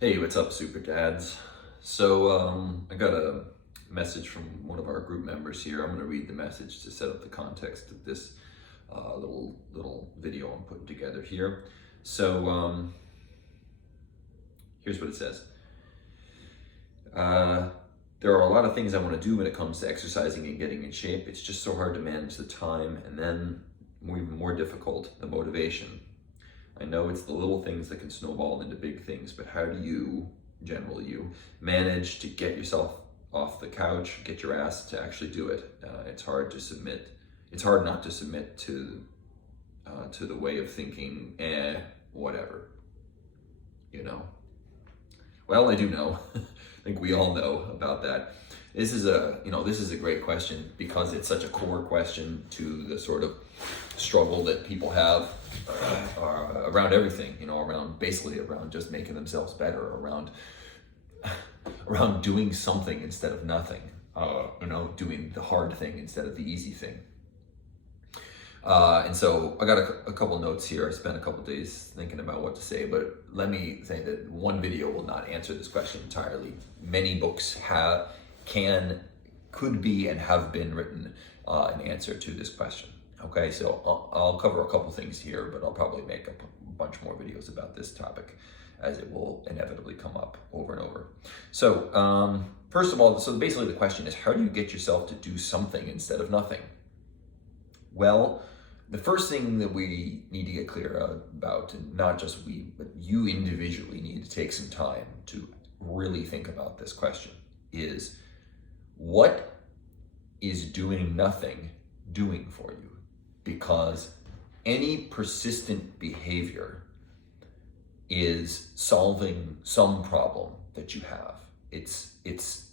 Hey, what's up, Super Dads? I got a message from one of our group members here. I'm going to read the message to set up the context of this little video I'm putting together here. Here's what it says. There are a lot of things I want to do when it comes to exercising and getting in shape. It's just so hard to manage the time, and then even more difficult, the motivation. I know it's the little things that can snowball into big things, but how do you, generally you, manage to get yourself off the couch, get your ass to actually do it? It's hard to submit. It's hard not to submit to the way of thinking, whatever, you know. Well, I do know. I think we all know about that. This is a great question because it's such a core question to the sort of struggle that people have around everything, around just making themselves better, around doing something instead of nothing, doing the hard thing instead of the easy thing. And so I got a couple notes here. I spent a couple days thinking about what to say, but let me say that one video will not answer this question entirely. Many books could be and have been written an answer to this question. Okay, so I'll cover a couple things here, but I'll probably make a bunch more videos about this topic as it will inevitably come up over and over. So first of all, basically the question is, how do you get yourself to do something instead of nothing? Well, the first thing that we need to get clear about, and not just we, but you individually need to take some time to really think about this question, is what is doing nothing doing for you? Because any persistent behavior is solving some problem that you have. It's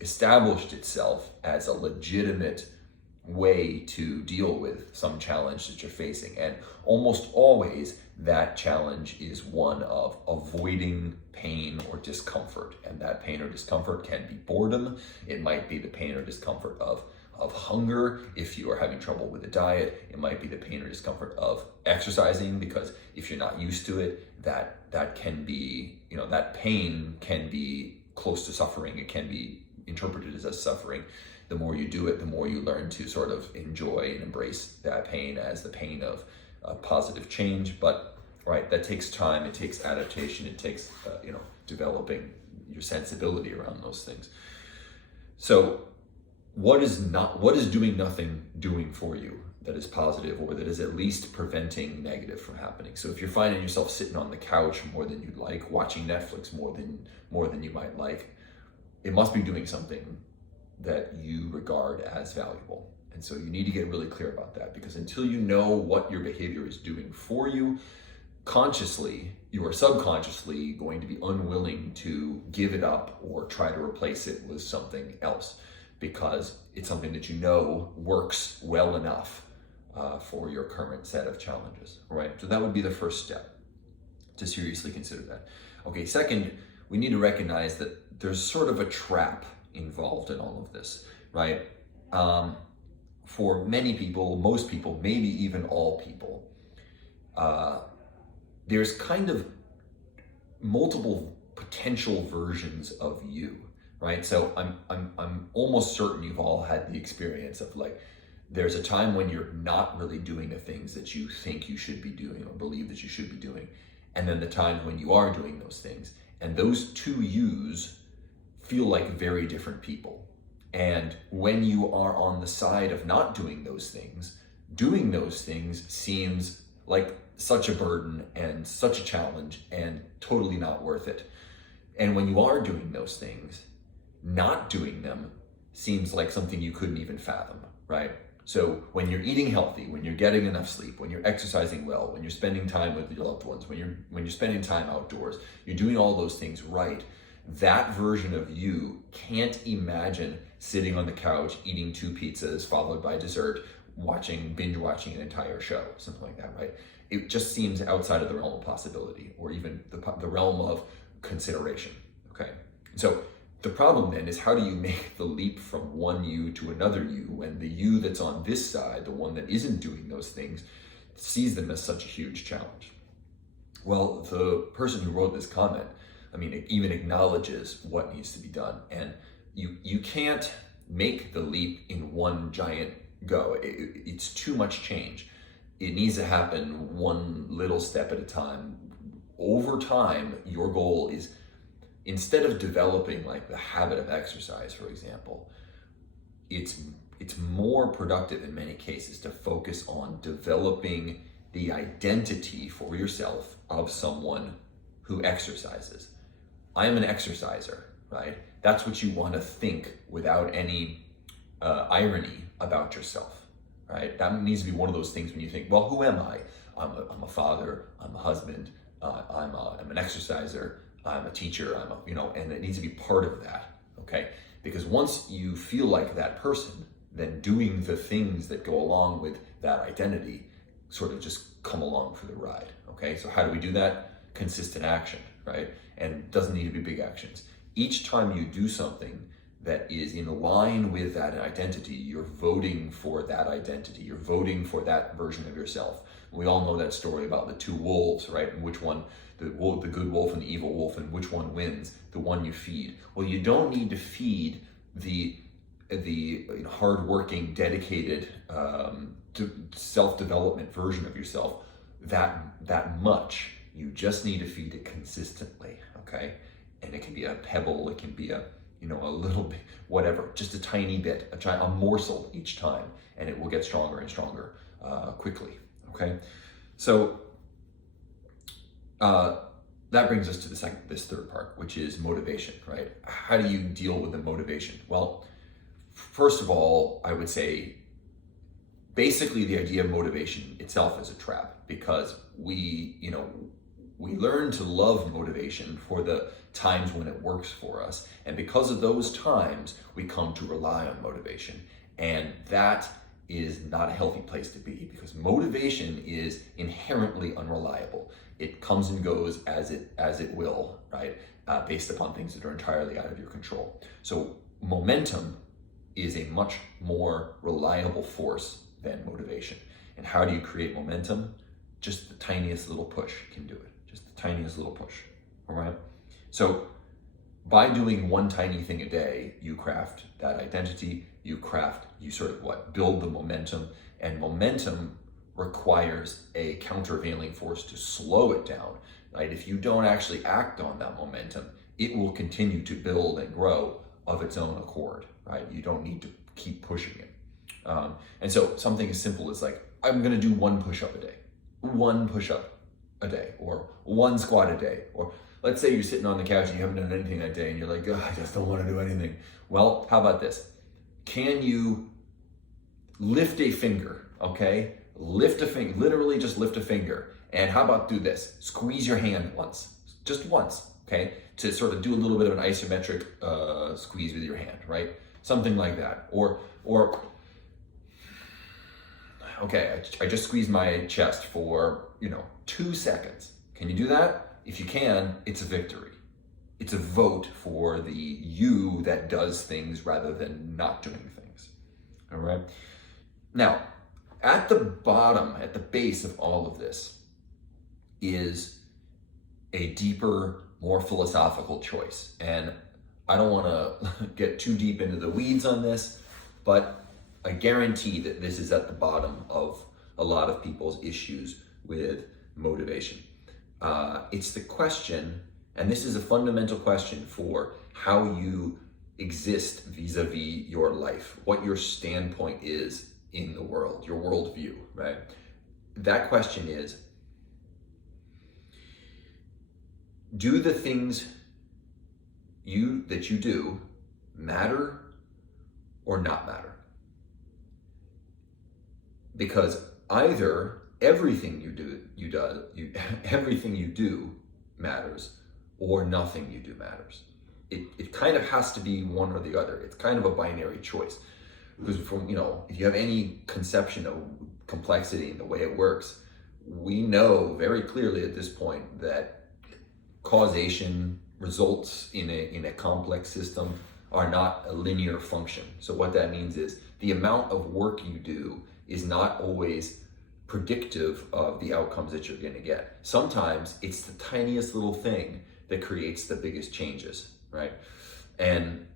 established itself as a legitimate way to deal with some challenge that you're facing. And almost always that challenge is one of avoiding pain or discomfort. And that pain or discomfort can be boredom. It might be the pain or discomfort of hunger if you are having trouble with a diet. It might be the pain or discomfort of exercising, because if you're not used to it, that can be, that pain can be close to suffering. It can be interpreted as suffering. The more you do it, the more you learn to sort of enjoy and embrace that pain as the pain of positive change. But that takes time. It takes adaptation. It takes developing your sensibility around those things. So what is doing nothing doing for you that is positive, or that is at least preventing negative from happening? So if you're finding yourself sitting on the couch more than you'd like, watching Netflix more than you might like, it must be doing something that you regard as valuable. And so you need to get really clear about that, because until you know what your behavior is doing for you, consciously, you are subconsciously going to be unwilling to give it up or try to replace it with something else, because it's something that works well enough for your current set of challenges, right? So that would be the first step, to seriously consider that. Okay, second, we need to recognize that there's sort of a trap involved in all of this, right? For many people, most people, maybe even all people, there's kind of multiple potential versions of you, right? So I'm almost certain you've all had the experience of there's a time when you're not really doing the things that you think you should be doing or believe that you should be doing, and then the times when you are doing those things. And those two yous feel like very different people. And when you are on the side of not doing those things seems like such a burden and such a challenge and totally not worth it. And when you are doing those things, not doing them seems like something you couldn't even fathom, right? So when you're eating healthy, when you're getting enough sleep, when you're exercising well, when you're spending time with your loved ones, when you're spending time outdoors, you're doing all those things right, that version of you can't imagine sitting on the couch, eating 2 pizzas followed by dessert, binge watching an entire show, something like that, right? It just seems outside of the realm of possibility, or even the realm of consideration, okay? So the problem then is, how do you make the leap from one you to another you when the you that's on this side, the one that isn't doing those things, sees them as such a huge challenge? Well, the person who wrote this comment I mean, it even acknowledges what needs to be done. And you can't make the leap in one giant go. It's too much change. It needs to happen one little step at a time. Over time, your goal is, instead of developing like the habit of exercise, for example, it's more productive in many cases to focus on developing the identity for yourself of someone who exercises. I am an exerciser, right? That's what you want to think without any irony about yourself, right? That needs to be one of those things when you think, well, who am I? I'm a father, I'm a husband, I'm an exerciser, I'm a teacher, and it needs to be part of that, okay? Because once you feel like that person, then doing the things that go along with that identity sort of just come along for the ride, okay? So how do we do that? Consistent action, right? And it doesn't need to be big actions. Each time you do something that is in line with that identity, you're voting for that identity. You're voting for that version of yourself. We all know that story about the two wolves, right? And which one, the good wolf and the evil wolf, and which one wins? The one you feed. Well, you don't need to feed the hardworking, dedicated, self-development version of yourself that much. You just need to feed it consistently, okay? And it can be a pebble, it can be a little bit, whatever, just a tiny bit, a morsel each time, and it will get stronger and stronger quickly, okay? So that brings us to this third part, which is motivation, right? How do you deal with the motivation? Well, first of all, I would say basically the idea of motivation itself is a trap, because we learn to love motivation for the times when it works for us. And because of those times, we come to rely on motivation. And that is not a healthy place to be, because motivation is inherently unreliable. It comes and goes as it will, right? Based upon things that are entirely out of your control. So momentum is a much more reliable force than motivation. And how do you create momentum? Just the tiniest little push can do it. Just the tiniest little push, all right? So by doing one tiny thing a day, you craft that identity, you sort of build the momentum, and momentum requires a countervailing force to slow it down, right? If you don't actually act on that momentum, it will continue to build and grow of its own accord, right? You don't need to keep pushing it. And so something as simple as like, I'm gonna do one push-up a day, or one squat a day, or let's say you're sitting on the couch and you haven't done anything that day and you're like, I just don't want to do anything. Well, how about this? Can you lift a finger, okay? Lift a finger, literally just lift a finger. And how about do this? Squeeze your hand once, just once, okay? To sort of do a little bit of an isometric squeeze with your hand, right? Something like that. Or okay, I just squeezed my chest for, 2 seconds. Can you do that? If you can, it's a victory. It's a vote for the you that does things rather than not doing things, all right? Now, at the bottom, at the base of all of this is a deeper, more philosophical choice. And I don't want to get too deep into the weeds on this, but I guarantee that this is at the bottom of a lot of people's issues with motivation. It's the question, and this is a fundamental question for how you exist vis-a-vis your life, what your standpoint is in the world, your worldview, right? That question is, do the things that you do matter or not matter? Because either everything everything you do matters, or nothing you do matters. It kind of has to be one or the other. It's kind of a binary choice. Because if you have any conception of complexity and the way it works, we know very clearly at this point that causation, results in a complex system are not a linear function. So what that means is the amount of work you do is not always predictive of the outcomes that you're going to get. Sometimes it's the tiniest little thing that creates the biggest changes, right? And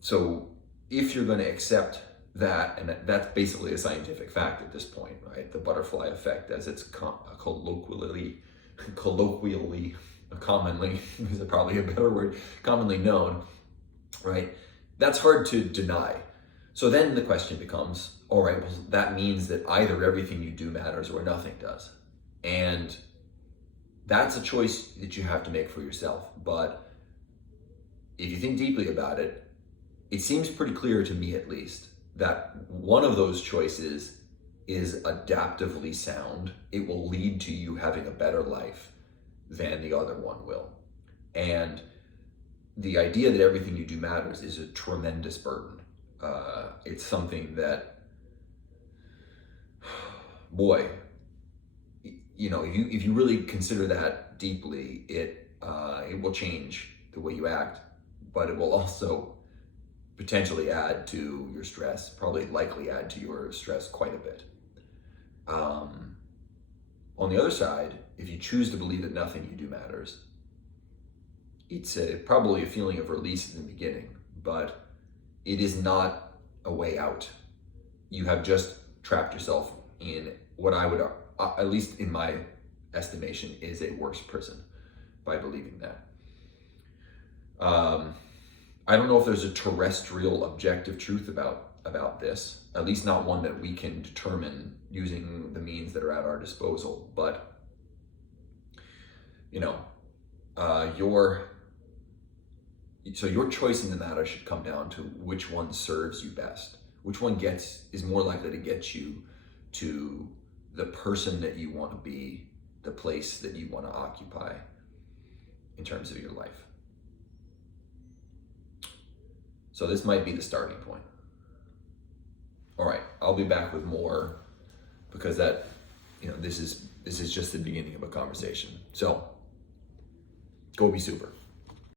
so if you're going to accept that, and that's basically a scientific fact at this point, right? The butterfly effect, as it's colloquially, commonly, is probably a better word, commonly known, right? That's hard to deny. So then the question becomes, all right, well, that means that either everything you do matters or nothing does. And that's a choice that you have to make for yourself. But if you think deeply about it, it seems pretty clear to me, at least, that one of those choices is adaptively sound. It will lead to you having a better life than the other one will. And the idea that everything you do matters is a tremendous burden. It's something that, boy, you know, if you really consider that deeply, it will change the way you act, but it will also potentially add to your stress, probably likely add to your stress quite a bit. On the other side, if you choose to believe that nothing you do matters, it's probably a feeling of release in the beginning, but it is not a way out. You have just trapped yourself in what I would, at least in my estimation, is a worse prison by believing that. I don't know if there's a terrestrial objective truth about this, at least not one that we can determine using the means that are at our disposal. But, you know, your choice in the matter should come down to which one serves you best, which one is more likely to get you to the person that you want to be, the place that you want to occupy in terms of your life. So this might be the starting point. All right, I'll be back with more, because that, you know, this is just the beginning of a conversation. So go be super.